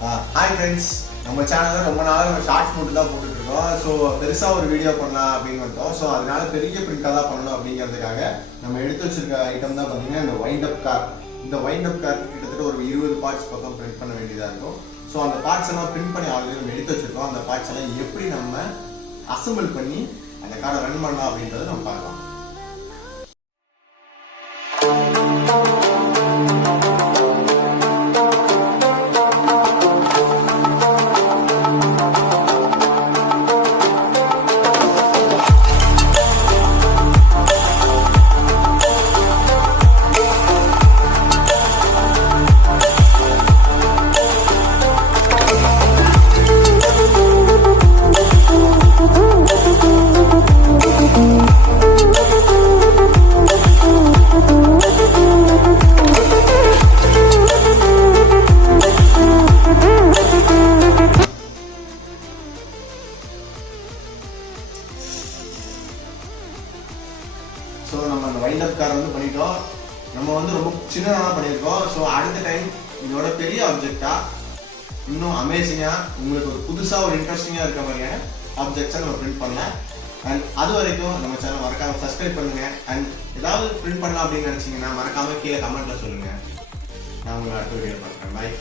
Hi friends, நம்ம சேனலில் ரொம்ப நாளாக நம்ம ஷார்ட்ஸ் மட்டும் தான் போட்டுட்ருக்கோம். ஸோ பெருசாக ஒரு வீடியோ பண்ணலாம் அப்படின்னு வந்தோம். ஸோ அதனால பெரிய பிரிண்டாக தான் பண்ணணும் அப்படிங்கிறதுக்காக நம்ம எடுத்து வச்சிருக்க ஐட்டம் தான் பார்த்தீங்கன்னா இந்த வைண்ட் அப் கார். இந்த வைண்ட் அப் கார் கிட்டத்தட்ட ஒரு 20 பார்ட்ஸ் பக்கம் பிரிண்ட் பண்ண வேண்டியதாக இருக்கும். ஸோ அந்த பார்ட்ஸ் எல்லாம் பிரிண்ட் பண்ணி ஆல்ரெடி நம்ம எடுத்து வச்சிருக்கோம். அந்த பார்ட்ஸ் எல்லாம் எப்படி நம்ம அசம்பிள் பண்ணி அந்த காரை ரன் பண்ணலாம் அப்படின்றத நம்ம பார்க்கலாம். ஸோ நம்ம அந்த வைண்ட் அப் கார் வந்து பண்ணிட்டோம். நம்ம வந்து ரொம்ப சின்னதாக பண்ணியிருக்கோம். ஸோ அடுத்த டைம் இதோட பெரிய ஆப்ஜெக்டாக இன்னும் அமேசிங்காக உங்களுக்கு ஒரு புதுசாக ஒரு இன்ட்ரெஸ்டிங்காக இருக்க மாதிரியான ஆப்ஜெக்ட்ஸை நம்ம பிரிண்ட் பண்ணலாம். அண்ட் அது வரைக்கும் நம்ம சேனல் மறக்காமல் சப்ஸ்கிரைப் பண்ணுங்கள். அண்ட் ஏதாவது பிரிண்ட் பண்ணலாம் அப்படின்னு நினச்சிங்கன்னா மறக்காமல் கீழே கமெண்ட்டில் சொல்லுங்கள். நான் உங்களை அடுத்த வீடியோ பார்க்குறேன். பாய்.